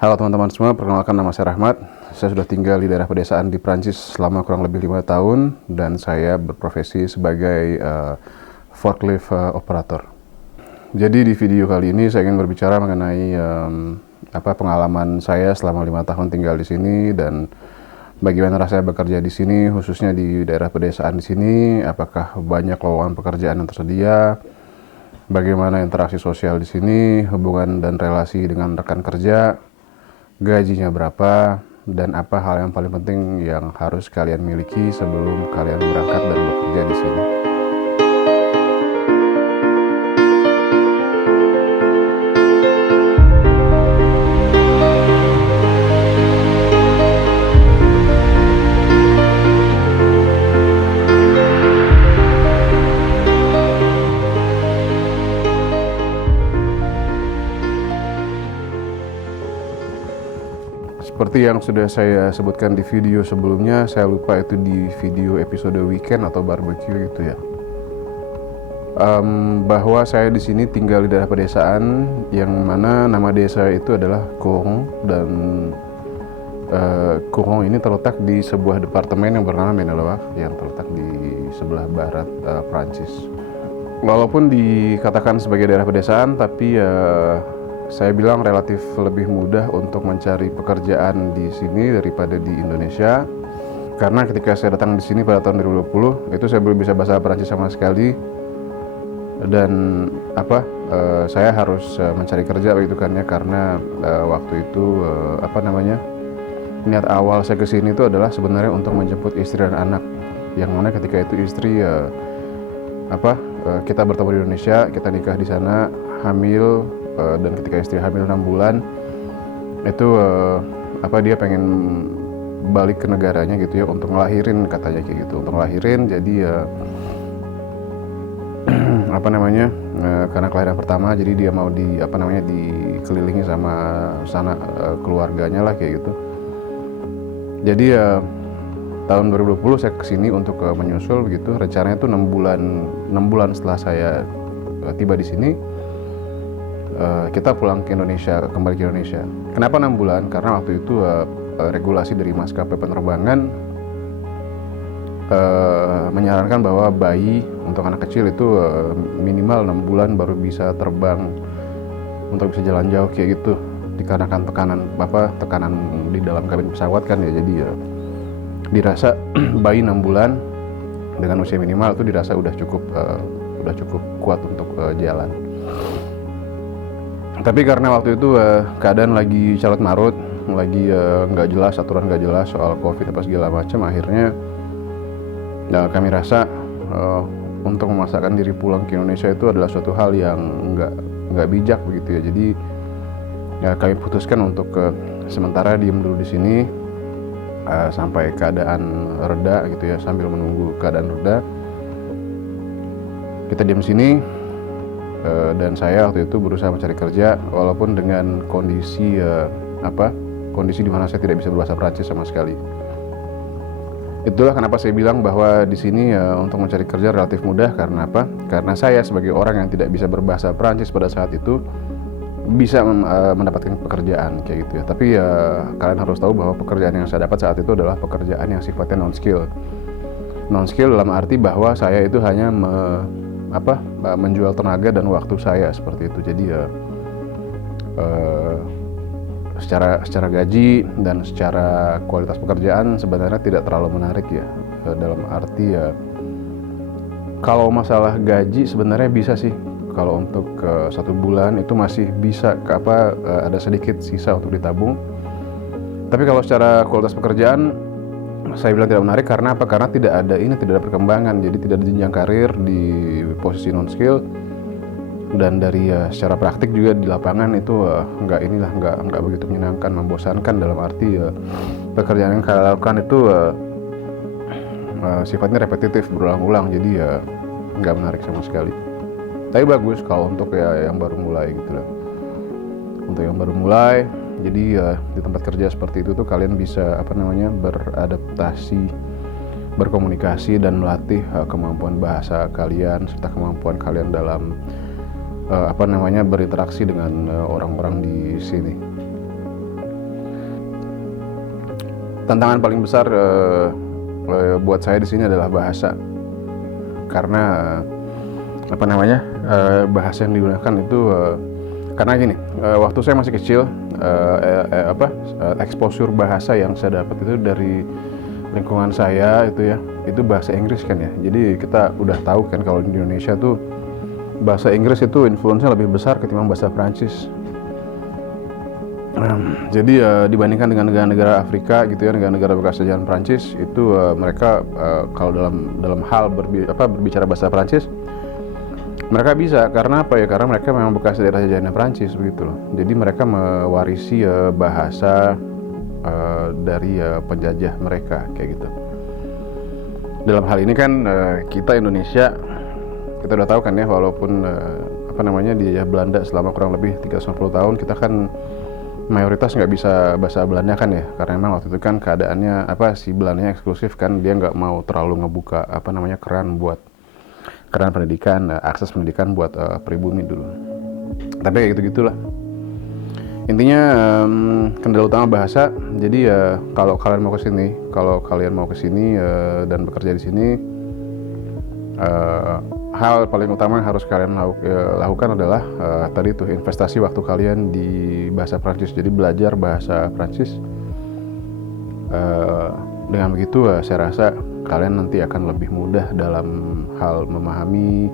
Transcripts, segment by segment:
Halo teman-teman semua, perkenalkan nama saya Rahmat. Saya sudah tinggal di daerah pedesaan di Prancis selama kurang lebih 5 tahun dan saya berprofesi sebagai forklift operator. Jadi di video kali ini saya ingin berbicara mengenai pengalaman saya selama 5 tahun tinggal di sini dan bagaimana rasanya bekerja di sini, khususnya di daerah pedesaan di sini. Apakah banyak lowongan pekerjaan yang tersedia? Bagaimana interaksi sosial di sini, hubungan dan relasi dengan rekan kerja, gajinya berapa, dan apa hal yang paling penting yang harus kalian miliki sebelum kalian berangkat dan bekerja di sini. Seperti yang sudah saya sebutkan di video sebelumnya, saya lupa itu di video episode weekend atau barbecue gitu ya. Bahwa saya di sini tinggal di daerah pedesaan yang mana nama desa itu adalah Coron, dan Coron ini terletak di sebuah departemen yang bernama Maine-et-Loire yang terletak di sebelah barat Prancis. Walaupun dikatakan sebagai daerah pedesaan, tapi saya bilang relatif lebih mudah untuk mencari pekerjaan di sini daripada di Indonesia. Karena ketika saya datang di sini pada tahun 2020, itu saya belum bisa bahasa Perancis sama sekali. Dan saya harus mencari kerja begitu kan ya, karena waktu itu niat awal saya ke sini itu adalah sebenarnya untuk menjemput istri dan anak. Yang mana ketika itu istri kita bertemu di Indonesia, kita nikah di sana, hamil. Dan ketika istri hamil 6 bulan itu dia pengen balik ke negaranya gitu ya, untuk ngelahirin, katanya kayak gitu, untuk ngelahirin. Jadi karena kelahiran pertama, jadi dia mau dikelilingi sama sana keluarganya lah kayak gitu. Jadi tahun 2020 saya kesini untuk menyusul begitu. Rencananya itu 6 bulan setelah saya tiba di sini, kita pulang ke Indonesia, kembali ke Indonesia. Kenapa 6 bulan? Karena waktu itu regulasi dari maskapai penerbangan menyarankan bahwa bayi untuk anak kecil itu minimal 6 bulan baru bisa terbang untuk bisa jalan jauh kayak gitu, dikarenakan tekanan di dalam kabin pesawat kan ya. Jadi dirasa bayi 6 bulan dengan usia minimal itu dirasa udah cukup kuat untuk jalan. Tapi karena waktu itu keadaan lagi carut marut, lagi nggak jelas, aturan nggak jelas soal COVID apa segala macam, akhirnya kami rasa untuk memaksakan diri pulang ke Indonesia itu adalah suatu hal yang nggak bijak begitu ya. Jadi kami putuskan untuk sementara diem dulu di sini sampai keadaan reda gitu ya. Sambil menunggu keadaan reda, kita diem sini. Dan saya waktu itu berusaha mencari kerja walaupun dengan kondisi di mana saya tidak bisa berbahasa Prancis sama sekali. Itulah kenapa saya bilang bahwa di sini untuk mencari kerja relatif mudah. Karena apa? Karena saya sebagai orang yang tidak bisa berbahasa Prancis pada saat itu bisa mendapatkan pekerjaan kayak gitu ya. Tapi kalian harus tahu bahwa pekerjaan yang saya dapat saat itu adalah pekerjaan yang sifatnya non skill dalam arti bahwa saya itu hanya menjual tenaga dan waktu saya seperti itu. Jadi secara gaji dan secara kualitas pekerjaan sebenarnya tidak terlalu menarik ya. Dalam arti kalau masalah gaji sebenarnya bisa sih, kalau untuk 1 bulan itu masih bisa ada sedikit sisa untuk ditabung. Tapi kalau secara kualitas pekerjaan saya bilang tidak menarik. Karena apa? Karena tidak ada perkembangan. Jadi tidak ada jenjang karir di posisi non skill. Dan dari secara praktik juga di lapangan itu nggak begitu menyenangkan, membosankan dalam arti pekerjaan yang kalian lakukan itu sifatnya repetitif, berulang-ulang. Jadi nggak menarik sama sekali. Tapi bagus kalau untuk yang baru mulai gitu lah. Untuk yang baru mulai, jadi di tempat kerja seperti itu tuh kalian bisa beradaptasi, berkomunikasi dan melatih kemampuan bahasa kalian serta kemampuan kalian dalam berinteraksi dengan orang-orang di sini. Tantangan paling besar buat saya di sini adalah bahasa, karena bahasa yang digunakan itu karena gini, waktu saya masih kecil, exposure bahasa yang saya dapat itu dari lingkungan saya itu bahasa Inggris kan ya. Jadi kita udah tahu kan kalau di Indonesia tuh bahasa Inggris itu influence-nya lebih besar ketimbang bahasa Prancis. Jadi dibandingkan dengan negara-negara Afrika gitu ya, negara-negara bekas jajahan Prancis itu mereka kalau dalam hal berbicara bahasa Prancis mereka bisa, karena apa ya? Karena mereka memang bekas daerah jajahan Prancis begitu loh. Jadi mereka mewarisi bahasa dari penjajah mereka kayak gitu. Dalam hal ini kan kita Indonesia, kita udah tahu kan ya, walaupun dijajah Belanda selama kurang lebih 350 tahun, kita kan mayoritas nggak bisa bahasa Belanda kan ya, karena memang waktu itu kan keadaannya si Belandanya eksklusif kan, dia nggak mau terlalu ngebuka keran pendidikan, akses pendidikan buat pribumi dulu. Tapi kayak gitu-gitulah. Intinya kendala utama bahasa. Jadi kalau kalian mau ke sini dan bekerja di sini, hal paling utama yang harus kalian lakukan adalah tadi tuh investasi waktu kalian di bahasa Prancis. Jadi belajar bahasa Prancis. Dengan begitu saya rasa kalian nanti akan lebih mudah dalam hal memahami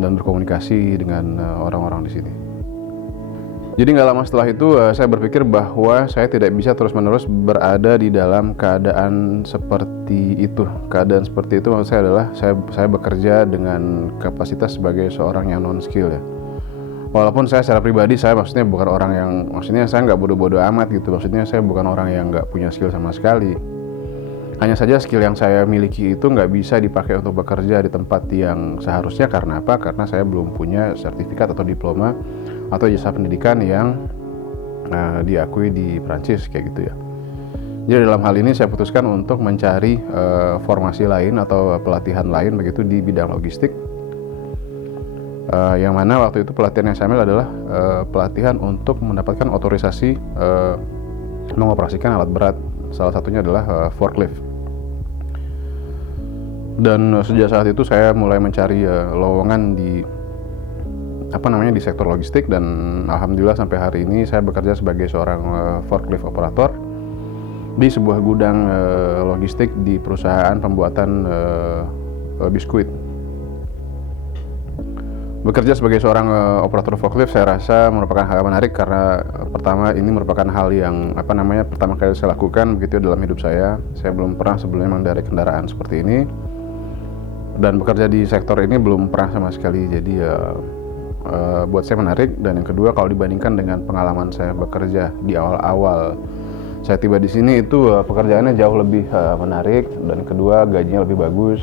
dan berkomunikasi dengan orang-orang di sini. Jadi nggak lama setelah itu saya berpikir bahwa saya tidak bisa terus-menerus berada di dalam keadaan seperti itu. Keadaan seperti itu maksud saya adalah saya bekerja dengan kapasitas sebagai seorang yang non-skill ya. Walaupun saya secara pribadi saya maksudnya bukan orang yang, maksudnya saya nggak bodoh-bodoh amat gitu. Maksudnya saya bukan orang yang nggak punya skill sama sekali. Hanya saja skill yang saya miliki itu nggak bisa dipakai untuk bekerja di tempat yang seharusnya. Karena apa? Karena saya belum punya sertifikat atau diploma atau jasa pendidikan yang diakui di Prancis kayak gitu ya. Jadi dalam hal ini saya putuskan untuk mencari formasi lain atau pelatihan lain begitu di bidang logistik. Yang mana waktu itu pelatihan yang saya ambil adalah pelatihan untuk mendapatkan otorisasi mengoperasikan alat berat. Salah satunya adalah forklift. Dan sejak saat itu saya mulai mencari lowongan di sektor logistik, dan alhamdulillah sampai hari ini saya bekerja sebagai seorang forklift operator di sebuah gudang logistik di perusahaan pembuatan biskuit. Bekerja sebagai seorang operator forklift saya rasa merupakan hal yang menarik karena pertama ini merupakan hal yang pertama kali saya lakukan begitu dalam hidup saya. Saya belum pernah sebelumnya mengendarai kendaraan seperti ini. Dan bekerja di sektor ini belum pernah sama sekali, jadi buat saya menarik. Dan yang kedua, kalau dibandingkan dengan pengalaman saya bekerja di awal-awal saya tiba di sini itu pekerjaannya jauh lebih menarik, dan kedua gajinya lebih bagus,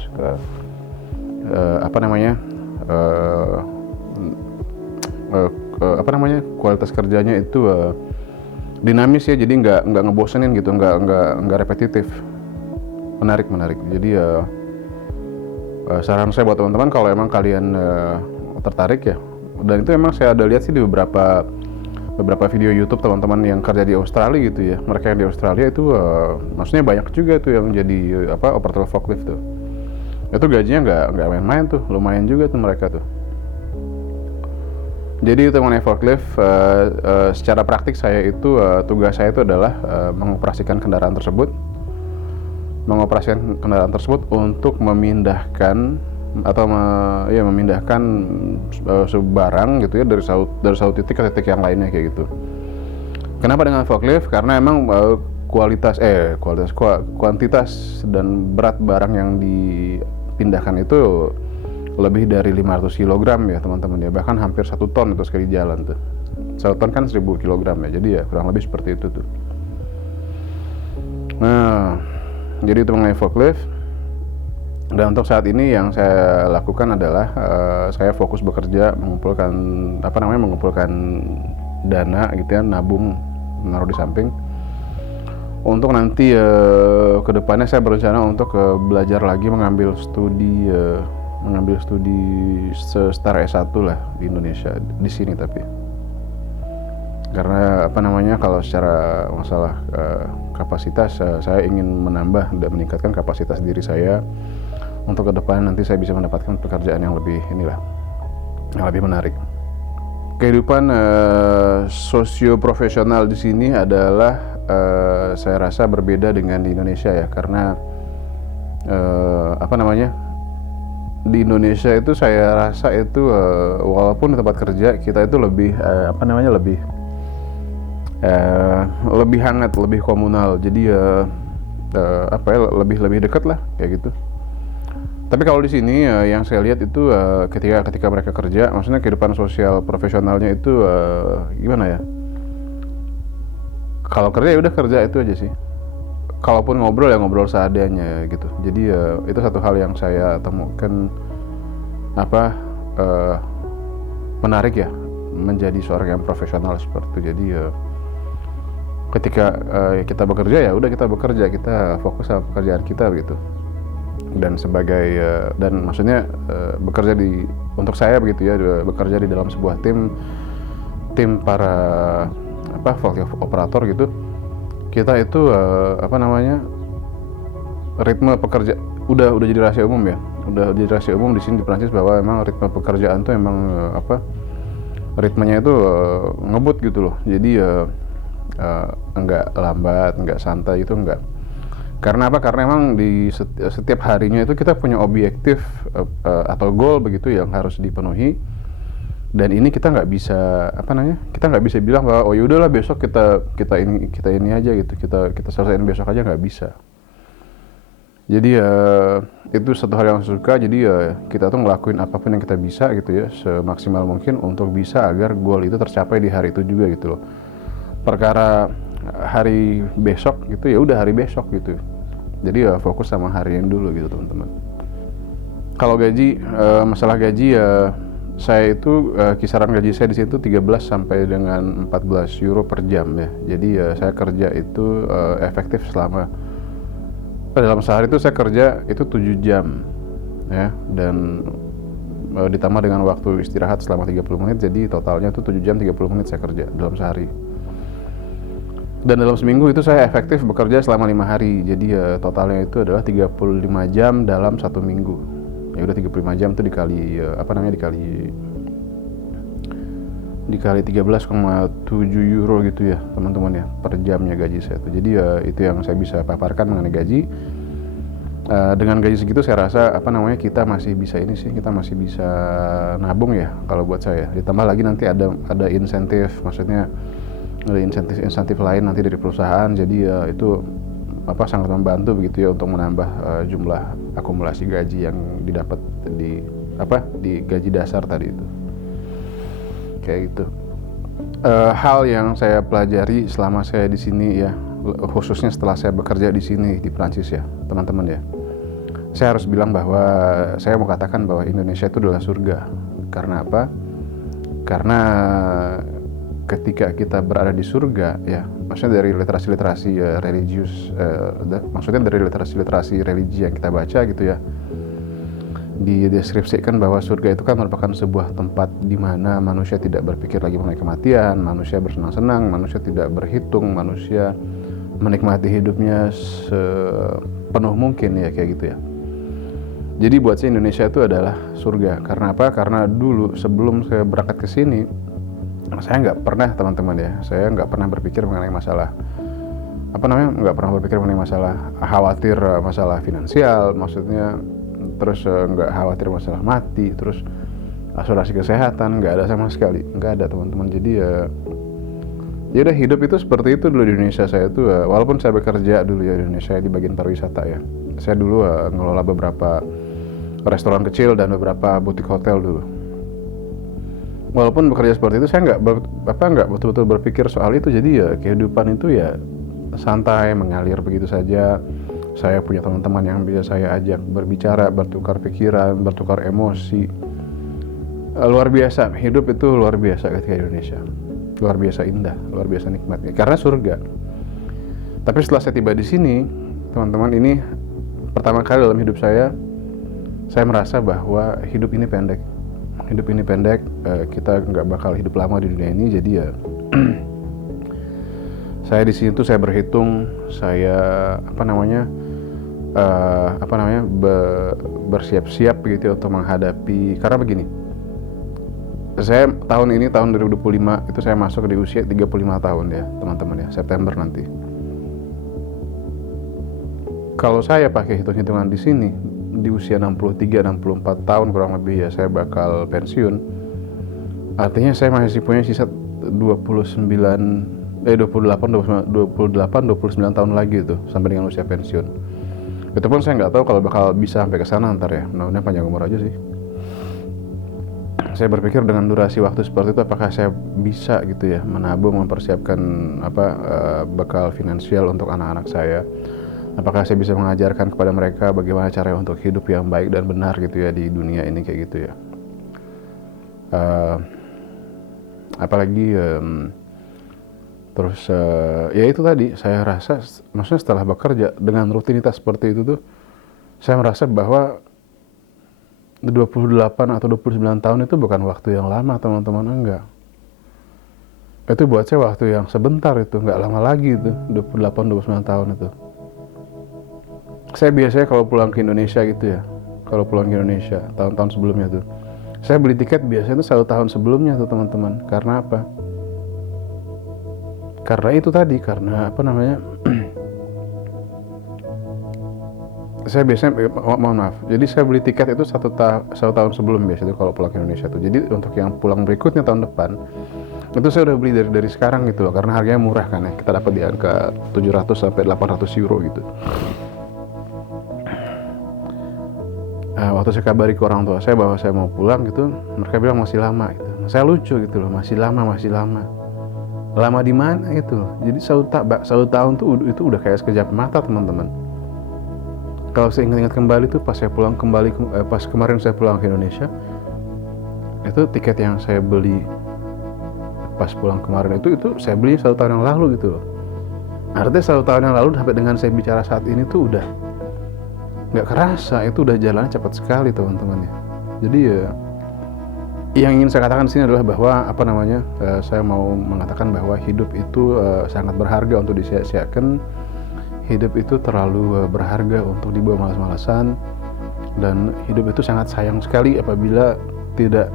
kualitas kerjanya itu dinamis ya, jadi nggak ngebosenin gitu, nggak repetitif, menarik. Jadi saran saya buat teman-teman kalau emang kalian tertarik ya, dan itu emang saya ada lihat sih di beberapa video YouTube teman-teman yang kerja di Australia gitu ya. Mereka yang di Australia itu maksudnya banyak juga tuh yang jadi operator forklift tuh. Itu gajinya nggak main-main tuh, lumayan juga tuh mereka tuh. Jadi itu mengenai forklift, secara praktik saya itu tugas saya itu adalah mengoperasikan kendaraan tersebut untuk memindahkan barang gitu ya dari satu titik ke titik yang lainnya kayak gitu. Kenapa dengan forklift? Karena emang kuantitas dan berat barang yang dipindahkan itu lebih dari 500 kg ya teman-teman ya, bahkan hampir 1 ton itu sekali jalan tuh. 1 ton kan 1000 kg ya, jadi ya kurang lebih seperti itu tuh. Nah, jadi itu mengenai forklift. Dan untuk saat ini yang saya lakukan adalah saya fokus bekerja mengumpulkan dana gitu ya, nabung, menaruh di samping. Untuk nanti kedepannya saya berencana untuk belajar lagi mengambil studi setara S1 lah di Indonesia, di sini tapi. Karena apa namanya, kalau secara masalah kapasitas, saya ingin menambah dan meningkatkan kapasitas diri saya untuk ke depan nanti saya bisa mendapatkan pekerjaan yang lebih yang lebih menarik. Kehidupan sosio-profesional di sini adalah saya rasa berbeda dengan di Indonesia ya, karena apa namanya, di Indonesia itu saya rasa itu walaupun di tempat kerja kita itu lebih apa namanya, lebih hangat, lebih komunal, jadi apa ya, lebih dekat lah kayak gitu. Tapi kalau di sini yang saya lihat itu ketika mereka kerja, maksudnya kehidupan sosial profesionalnya itu gimana ya? Kalau kerja ya udah kerja itu aja sih. Kalaupun ngobrol ya ngobrol seadanya gitu. Jadi itu satu hal yang saya temukan apa menarik ya, menjadi seorang yang profesional seperti itu. Jadi ketika kita bekerja ya udah kita bekerja, kita fokus sama pekerjaan kita gitu. Dan sebagai dan maksudnya bekerja untuk saya begitu ya, bekerja di dalam sebuah tim para forklift operator gitu. Kita itu apa namanya, ritme pekerja udah jadi rahasia umum ya. Udah jadi rahasia umum di sini di Prancis bahwa emang ritme pekerjaan tuh emang ritmenya itu ngebut gitu loh. Jadi enggak lambat, enggak santai, itu enggak. Karena apa? Karena emang di setiap harinya itu kita punya objektif atau goal begitu yang harus dipenuhi. Dan ini kita nggak bisa kita nggak bisa bilang bahwa oh yaudahlah besok kita ini aja gitu, kita selesaiin besok aja, nggak bisa. Jadi itu satu hal yang saya suka. Jadi kita tuh ngelakuin apapun yang kita bisa gitu ya, semaksimal mungkin untuk bisa agar goal itu tercapai di hari itu juga gitu loh. Perkara hari besok gitu ya udah hari besok gitu. Jadi fokus sama hari ini dulu gitu teman-teman. Kalau gaji, masalah gaji ya, saya itu kisaran gaji saya di situ 13 sampai dengan 14 euro per jam ya. Jadi saya kerja itu efektif selama dalam sehari itu saya kerja itu 7 jam ya, dan ditambah dengan waktu istirahat selama 30 menit, jadi totalnya itu 7 jam 30 menit saya kerja dalam sehari. Dan dalam seminggu itu saya efektif bekerja selama 5 hari, jadi totalnya itu adalah 35 jam dalam satu minggu. Ya udah 35 jam itu dikali 13,7 euro gitu ya teman-teman ya, per jamnya gaji saya itu. Jadi itu yang saya bisa paparkan mengenai gaji. Dengan gaji segitu saya rasa kita masih bisa kita masih bisa nabung ya kalau buat saya. Ditambah lagi nanti ada insentif, maksudnya ada insentif lain nanti dari perusahaan. Jadi itu sangat membantu begitu ya untuk menambah jumlah akumulasi gaji yang didapat di gaji dasar tadi itu. Kayak gitu. Hal yang saya pelajari selama saya di sini ya, khususnya setelah saya bekerja di sini di Prancis ya, teman-teman ya. Saya harus bilang bahwa saya mau katakan bahwa Indonesia itu adalah surga. Karena apa? Karena ketika kita berada di surga ya, maksudnya dari literasi religius, maksudnya dari literasi religi yang kita baca gitu ya, dideskripsikan bahwa surga itu kan merupakan sebuah tempat di mana manusia tidak berpikir lagi mengenai kematian, manusia bersenang-senang, manusia tidak berhitung, manusia menikmati hidupnya sepenuh mungkin ya, kayak gitu ya. Jadi buat saya Indonesia itu adalah surga. Karena apa? Karena dulu sebelum saya berangkat ke sini, saya nggak pernah teman-teman ya, saya nggak pernah berpikir mengenai masalah nggak pernah berpikir mengenai masalah khawatir masalah finansial, maksudnya terus nggak khawatir masalah mati, terus asuransi kesehatan nggak ada sama sekali, nggak ada teman-teman. Jadi ya udah hidup itu seperti itu dulu di Indonesia. Saya tuh walaupun saya bekerja dulu ya di Indonesia di bagian pariwisata ya, saya dulu ngelola beberapa restoran kecil dan beberapa butik hotel dulu. Walaupun bekerja seperti itu, saya nggak betul-betul berpikir soal itu. Jadi ya kehidupan itu ya santai, mengalir begitu saja. Saya punya teman-teman yang bisa saya ajak berbicara, bertukar pikiran, bertukar emosi. Luar biasa, hidup itu luar biasa ketika di Indonesia. Luar biasa indah, luar biasa nikmatnya, karena surga. Tapi setelah saya tiba di sini, teman-teman, ini pertama kali dalam hidup saya merasa bahwa hidup ini pendek. Hidup ini pendek, kita nggak bakal hidup lama di dunia ini. Jadi ya Saya di sini tuh saya berhitung, saya bersiap-siap gitu ya untuk menghadapi, karena begini, saya tahun ini tahun 2025 itu saya masuk di usia 35 tahun ya teman-teman ya, September nanti. Kalau saya pakai hitung-hitungan di sini di usia 63-64 tahun kurang lebih ya saya bakal pensiun. Artinya saya masih punya sisa 29 tahun lagi itu sampai dengan usia pensiun. Itu pun saya nggak tahu kalau bakal bisa sampai ke sana ntar ya. Mudah-mudahan panjang umur aja sih. Saya berpikir dengan durasi waktu seperti itu apakah saya bisa gitu ya menabung, mempersiapkan bekal finansial untuk anak-anak saya. Apakah saya bisa mengajarkan kepada mereka bagaimana cara untuk hidup yang baik dan benar gitu ya di dunia ini kayak gitu ya. Apalagi terus ya itu tadi saya rasa, maksudnya setelah bekerja dengan rutinitas seperti itu tuh saya merasa bahwa 28 atau 29 tahun itu bukan waktu yang lama teman-teman, enggak. Itu buat saya waktu yang sebentar, itu nggak lama lagi itu 28-29 tahun itu. Saya biasanya kalau pulang ke Indonesia gitu ya, kalau pulang ke Indonesia tahun-tahun sebelumnya tuh saya beli tiket biasanya itu 1 tahun sebelumnya tuh teman-teman. Karena apa? Karena itu tadi, karena saya biasanya, mohon maaf, jadi saya beli tiket itu satu tahun sebelum biasanya kalau pulang ke Indonesia tuh. Jadi untuk yang pulang berikutnya tahun depan itu saya udah beli dari sekarang gitu loh, karena harganya murah kan ya, kita dapat di angka 700 sampai 800 euro gitu. Waktu saya kabari ke orang tua saya bahwa saya mau pulang gitu, mereka bilang masih lama gitu. Saya lucu gitu loh, masih lama. Lama di mana gitu. Jadi satu tahun tuh itu udah kayak sekejap mata teman-teman. Kalau saya ingat kembali tuh pas saya pulang kembali, pas kemarin saya pulang ke Indonesia, itu tiket yang saya beli pas pulang kemarin itu saya beli 1 tahun yang lalu gitu loh. Artinya 1 tahun yang lalu sampai dengan saya bicara saat ini tuh udah nggak kerasa, itu udah jalannya cepat sekali teman-teman ya. Jadi ya yang ingin saya katakan di sini adalah bahwa saya mau mengatakan bahwa hidup itu sangat berharga untuk disia-siakan. Hidup itu terlalu berharga untuk dibawa malas-malasan, dan hidup itu sangat sayang sekali apabila kita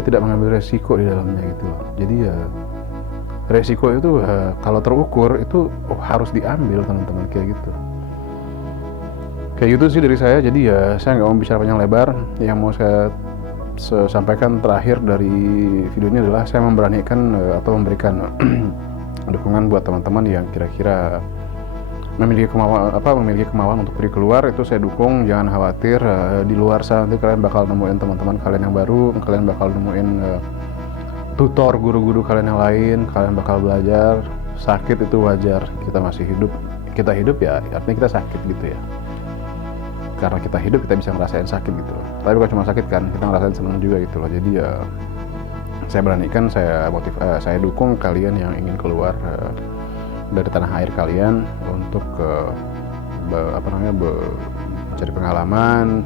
tidak mengambil resiko di dalamnya gitu. Jadi ya resiko itu kalau terukur itu harus diambil teman-teman kayak gitu. Kayak gitu sih dari saya. Jadi ya saya nggak mau bicara panjang lebar. Yang mau saya sampaikan terakhir dari video ini adalah saya memberanikan atau memberikan dukungan buat teman-teman yang kira-kira memiliki kemauan untuk pergi keluar. Itu saya dukung, jangan khawatir. Di luar sana nanti kalian bakal nemuin teman-teman kalian yang baru, kalian bakal nemuin tutor, guru-guru kalian yang lain, kalian bakal belajar. Sakit itu wajar, kita masih hidup. Kita hidup ya artinya kita sakit gitu ya. Karena kita hidup kita bisa ngerasain sakit gitu loh. Tapi bukan cuma sakit kan, kita ngerasain senang juga gitu loh. Jadi ya saya beranikan, saya dukung kalian yang ingin keluar dari tanah air kalian untuk mencari pengalaman,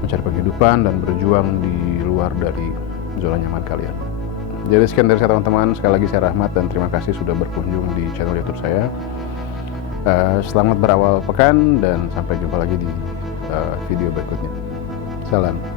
mencari penghidupan, dan berjuang di luar dari zona nyaman kalian. Jadi sekian dari saya teman-teman. Sekali lagi saya Rahmat dan terima kasih sudah berkunjung di channel YouTube saya. Selamat berawal pekan dan sampai jumpa lagi di video berikutnya. Salam.